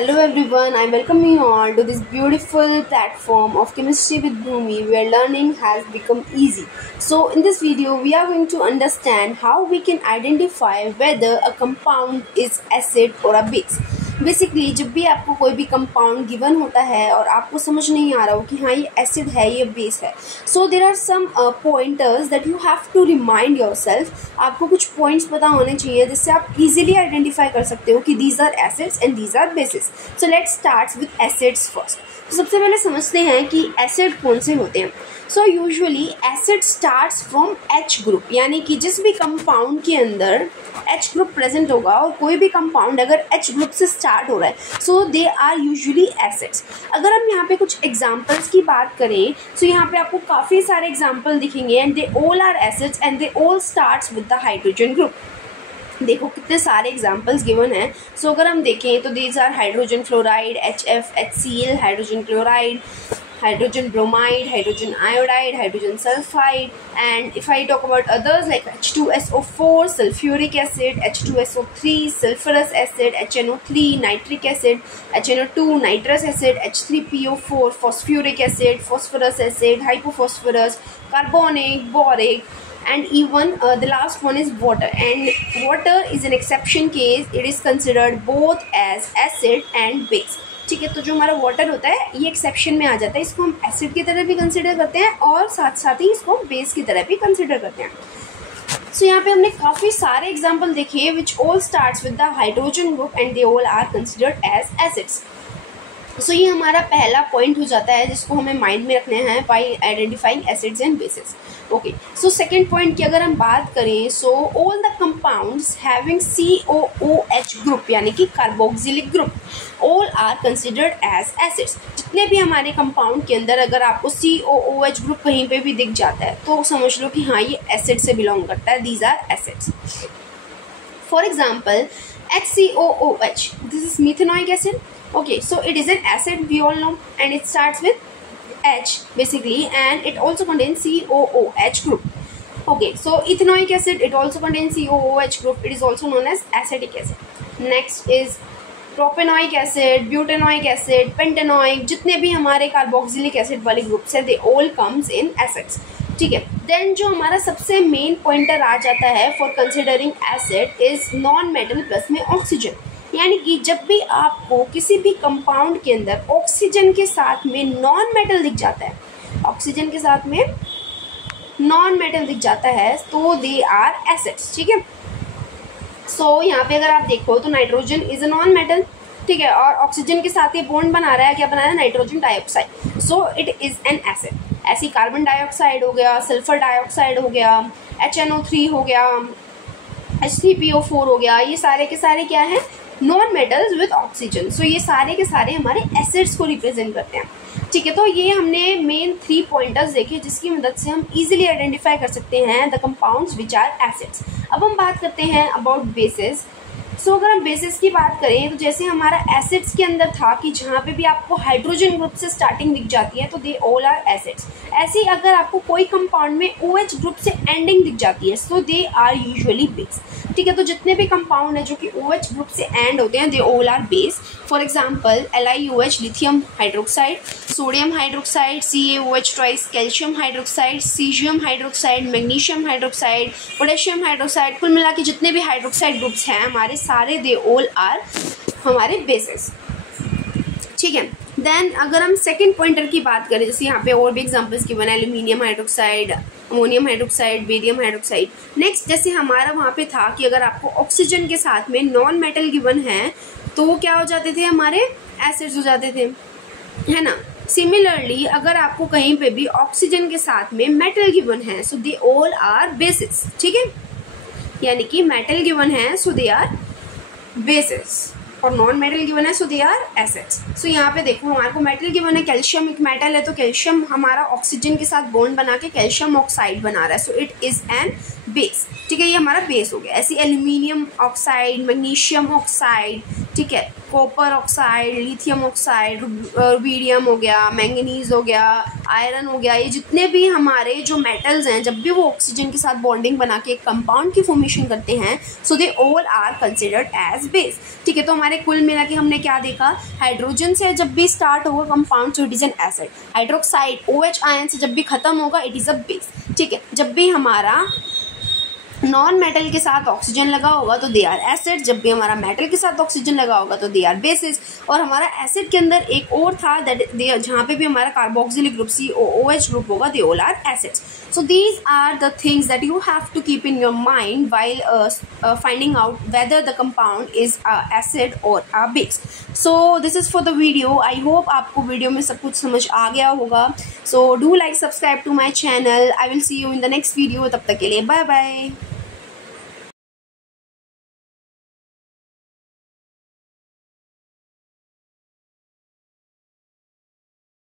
Hello everyone, I welcome you all to this beautiful platform of Chemistry with Bhumi where learning has become easy. So in this video we are going to understand how we can identify whether a compound is acid or a base. Basically जब भी आपको कोई भी compound given होता है और आपको समझ नहीं आ रहा हो कि हाँ ये एसिड है ये बेस है, so there are some pointers that you have to remind yourself. आपको कुछ पॉइंट्स पता होने चाहिए जिससे आप इजीली आइडेंटिफाई कर सकते हो कि these are acids and these are bases. So let's start with acids first. तो सबसे पहले समझते हैं कि एसिड कौन से होते हैं. So usually acid starts from H group, यानी कि जिस भी कंपाउंड के अंदर एच ग्रुप प्रेजेंट होगा और कोई भी कंपाउंड अगर एच ग्रुप से स्टार्ट हो रहा है सो दे आर यूजुअली एसिड्स. अगर हम यहाँ पे कुछ एग्जांपल्स की बात करें सो यहाँ पे आपको काफ़ी सारे एग्जांपल दिखेंगे and they all are acids and they all starts with the hydrogen group. देखो कितने सारे एग्जांपल्स गिवन हैं. सो अगर हम देखें तो these are hydrogen fluoride, HF, HCl, hydrogen chloride, hydrogen bromide, hydrogen iodide, hydrogen sulfide, and if I talk about others like H2SO4, sulfuric acid, H2SO3, sulfurous acid, HNO3, nitric acid, HNO2, nitrous acid, H3PO4, phosphoric acid, phosphorus acid, hypophosphorus, carbonic, boric, and even the last one is water, and water is an exception case. It is considered both as acid and base. ठीक है, तो जो हमारा water होता है ये exception में आ जाता है. इसको हम एसिड की तरह भी कंसिडर करते हैं और साथ साथ ही इसको बेस की तरह भी कंसिडर करते हैं. सो यहाँ पे हमने काफ़ी सारे एग्जांपल देखे which all starts with the hydrogen group and they all are considered as acids. So ये हमारा पहला पॉइंट हो जाता है जिसको हमें माइंड में रखना है by identifying acids and bases. Okay, so second point की अगर हम बात करें so all the compounds having COOH group यानी कि carboxylic group all are considered as acids. जितने भी हमारे कंपाउंड के अंदर अगर आपको COOH ग्रुप कहीं पे भी दिख जाता है तो समझ लो कि हाँ ये एसिड से बिलोंग करता है. These are acids. For example HCOOH, this is methanoic acid. Okay, so it is an acid, we all know, and it starts with H basically, and it also contains COOH group. Okay, so ethanoic acid, it also contains COOH group. It is also known as acetic acid. Next is propanoic acid, butanoic acid, pentanoic. जितने भी हमारे carboxylic acid वाले groups हैं, they all comes in acids. ठीक है. Then जो हमारा सबसे मेन पॉइंटर आ जाता है for considering acid is non metal plus में ऑक्सीजन. यानी कि जब भी आपको किसी भी कंपाउंड के अंदर ऑक्सीजन के साथ में नॉन मेटल दिख जाता है, ऑक्सीजन के साथ में नॉन मेटल दिख जाता है तो दे आर एसिड्स. ठीक है. सो यहाँ पे अगर आप देखो तो nitrogen is a non metal. ठीक है, और ऑक्सीजन के साथ ये बॉन्ड बना रहा है, क्या बना रहा है? Nitrogen dioxide. So it is an acid. ऐसी कार्बन डाइऑक्साइड हो गया, सल्फर डाइऑक्साइड हो गया, HNO3 हो गया, H3PO4 हो गया, ये सारे के सारे क्या है? Non metals with oxygen. So ये सारे के सारे हमारे एसिड्स को रिप्रेजेंट करते हैं. ठीक है, तो ये हमने मेन 3 पॉइंटर्स देखे जिसकी मदद से हम इजीली आइडेंटिफाई कर सकते हैं the compounds which are acids. अब हम बात करते हैं अबाउट बेसिस. सो अगर हम बेसिस की बात करें तो जैसे हमारा एसिड्स के अंदर था कि जहाँ पे भी आपको हाइड्रोजन ग्रुप से स्टार्टिंग दिख जाती है तो दे ऑल आर एसिड्स. ऐसे ही अगर आपको कोई कंपाउंड में OH ग्रुप से एंडिंग दिख जाती है सो दे आर यूजुअली बेस. ठीक है, तो जितने भी कंपाउंड है जो कि OH ग्रुप से एंड होते हैं they all are base. For example LiOH lithium hydroxide, sodium hydroxide, CaOH twice, calcium hydroxide, caesium hydroxide, magnesium hydroxide, potassium hydroxide. कुल मिला के जितने भी हाइड्रोक्साइड ग्रुप्स हैं हमारे सारे दे ऑल आर हमारे बेसिस. ठीक है. देन अगर हम सेकंड पॉइंटर की बात करें जैसे यहाँ पे और भी एग्जांपल्स गिवन है, aluminium hydroxide, ammonium hydroxide, barium hydroxide. Next जैसे हमारा वहाँ पे था कि अगर आपको ऑक्सीजन के साथ में नॉन मेटल गिवन है तो वो क्या हो जाते थे? हमारे एसिड्स हो जाते थे, है ना. सिमिलरली अगर आपको कहीं पे भी ऑक्सीजन के साथ में मेटल गिवन है सो दे ऑल आर बेसिस. ठीक है, यानी कि मेटल गिवन है सो दे आर बेसिस और नॉन मेटल गिवन है सो दे आर एसिड्स. सो यहाँ पे देखो हमारे को मेटल गिवन है, कैल्शियम एक मेटल है तो कैल्शियम हमारा ऑक्सीजन के साथ बॉन्ड बना के कैल्शियम ऑक्साइड बना रहा है so it is an base. ठीक है, ये हमारा बेस हो गया. ऐसे एल्यूमिनियम ऑक्साइड, मैग्नीशियम ऑक्साइड, ठीक है, copper oxide, lithium oxide, rubidium हो गया, मैंगनीज हो गया, आयरन हो गया, ये जितने भी हमारे जो मेटल्स हैं जब भी वो ऑक्सीजन के साथ बॉन्डिंग बना के एक कंपाउंड की फॉर्मेशन करते हैं, so they all are considered as base. ठीक है, तो हमारे कुल मिला के हमने क्या देखा, हाइड्रोजन से जब भी स्टार्ट होगा compound so it is an acid, hydroxide OH ion से जब भी खत्म होगा इट इज अ बेस। ठीक है, जब भी हमारा नॉन मेटल के साथ ऑक्सीजन लगा होगा तो दे आर एसिड, जब भी हमारा मेटल के साथ ऑक्सीजन लगा होगा तो दे आर बेसिस। और हमारा एसिड के अंदर एक और था दैट जहाँ पे भी हमारा कार्बोक्सिलिक ग्रुप COOH ग्रुप होगा they all are acids. So these are the things that you have to keep in your mind while finding out whether the compound is acid or a base. So this is for the video. I hope आपको video में सब कुछ समझ आ गया होगा. So do like, subscribe to my channel. I will see you in the next video. तब तक के लिए bye bye.